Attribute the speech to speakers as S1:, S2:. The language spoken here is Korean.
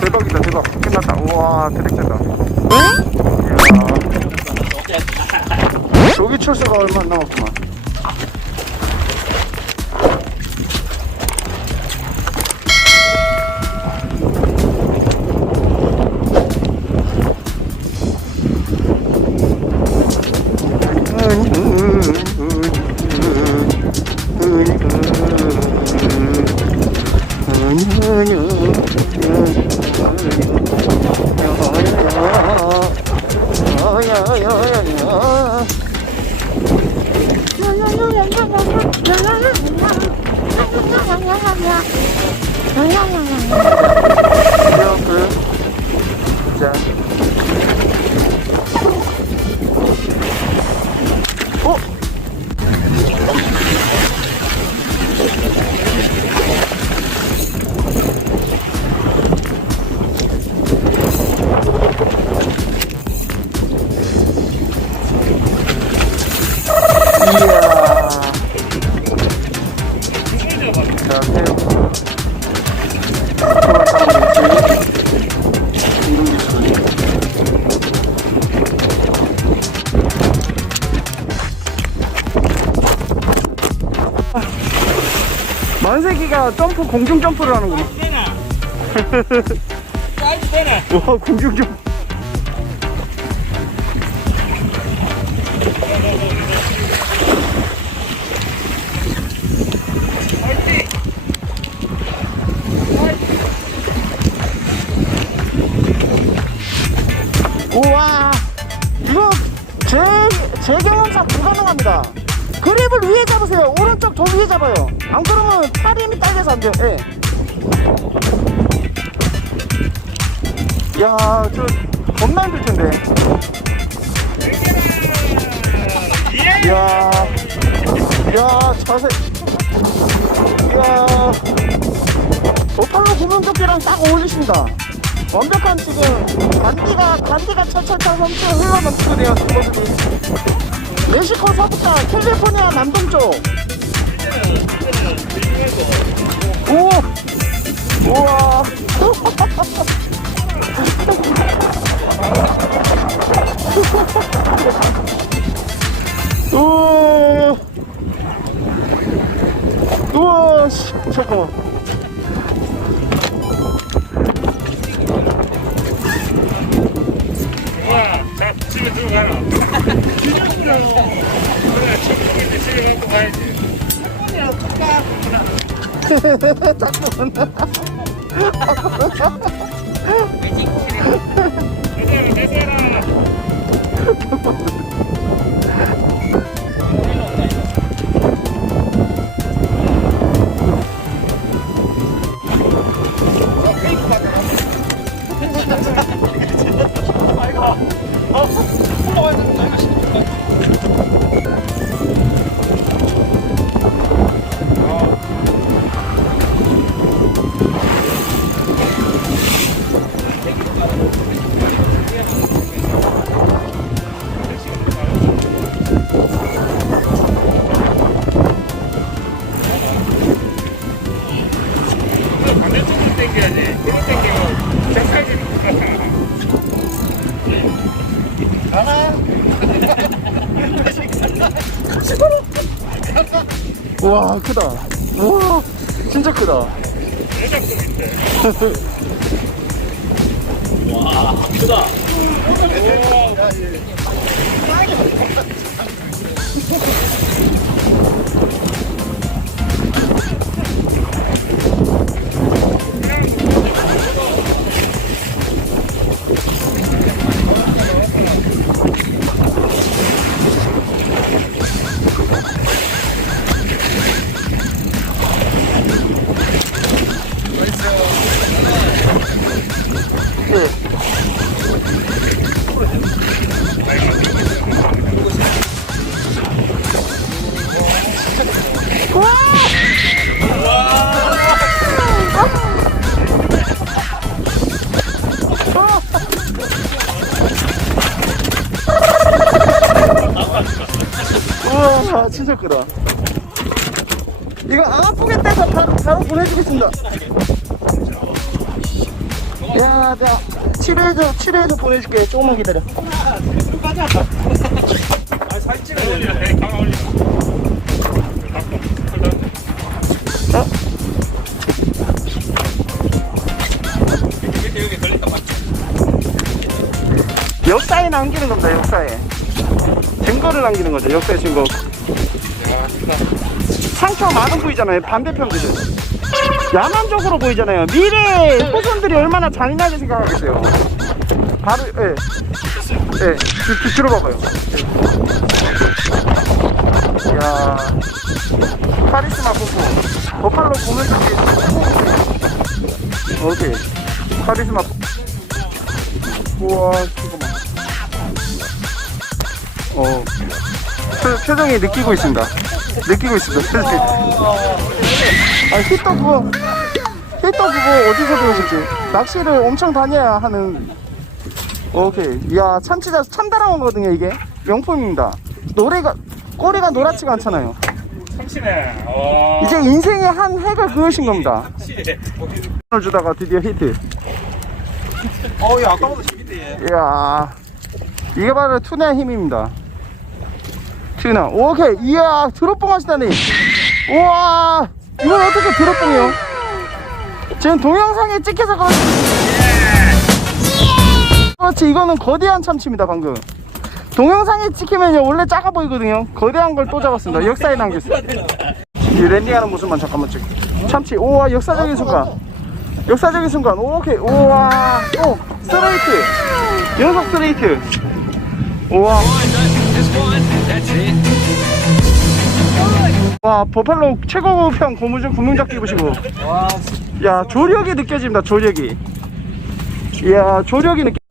S1: 대박이다 대박. 끝났다. 우와 이야. 조기 출소가 얼마 안 남았구만 만세기가 점프 공중 점프를 하는구나.
S2: 사이즈 되네.
S1: 와 공중 점프. 위에 잡으세요. 오른쪽 더 위에 잡아요. 안 그러면 팔 힘이 딸려서 안 돼요. 예. 야 저 겁나 힘들 텐데. 야, 야 자세. 야. 오팔로 구명조끼랑 딱 어울리십니다. 완벽한 지금 간디가 간디가 철철철 넘쳐 흘러 넘치거든요 모습이 멕시코 서부터 캘리포니아 남동쪽. 오! 우와. 우와. 우와 씨, 잠깐만.
S2: 와, 자, 집에 들어가라. 그래, 친 그 반대쪽으로 당겨야지. 그로 당기면 백살지는 것 같아.
S1: 우와 크다 우와 진짜 크다
S2: 여자급인데.
S1: 예. 와. 아, 진짜 크다. 이거 안 아프겠다 이거 바로, 바로 보내주겠습니다. 야 내가 치료해줘 치료해줘 보내줄게. 조금만 기다려.
S2: 가자 아
S1: 살찌는 거야 남기는 겁니다 역사에 증거를 남기는 거죠 역사의 증거 상처 많은 보이잖아요 반대편 그죠 야만적으로 보이잖아요 미래 후손들이 얼마나 잔인하게 생각하겠어요 바로 예. 예, 들- 들- 들어봐봐요. 이야, 카리스마 뽀뽀. 버팔로 보면 저기 오케이. 카리스마 뽀뽀. 우와. 어, 표, 표정이 느끼고 있습니다. 느끼고 있습니다, 표정이. 아, 히터 그거, 히터 그거 어디서 배우셨지? 낚시를 엄청 다녀야 하는 오케이. 이야, 참 진짜 참다랑한 거거든요, 이게. 명품입니다. 노래가, 꼬리가 노랗지가 않잖아요.
S2: 참치네 와
S1: 이제 인생의 한 획을 그으신 겁니다. 을 주다가 드디어 히트.
S3: 어 야 아까보다 재밌네
S1: 이야, 이게 바로 투나의 힘입니다. 투나. 오케이. 이야, 드롭봉 하시다니. 우와, 이걸 어떻게 드롭봉이요? 지금 동영상에 찍혀서 그렇지. 그렇지, 이거는 거대한 참치입니다, 방금. 동영상에 찍히면요, 원래 작아 보이거든요. 거대한 걸 또 잡았습니다. 역사에 남겼어요. 이 랜딩하는 모습만 잠깐만 찍. 참치, 우와, 역사적인 순간. 역사적인 순간. 오케이, 우와, 또, 스트레이트. 연속 스트레이트. 우와. 와, 버팔로 최고급 고무줄 구명조끼 입으시고. 야, 조력이 느껴집니다, 조력이. 이야, 조력이 느껴.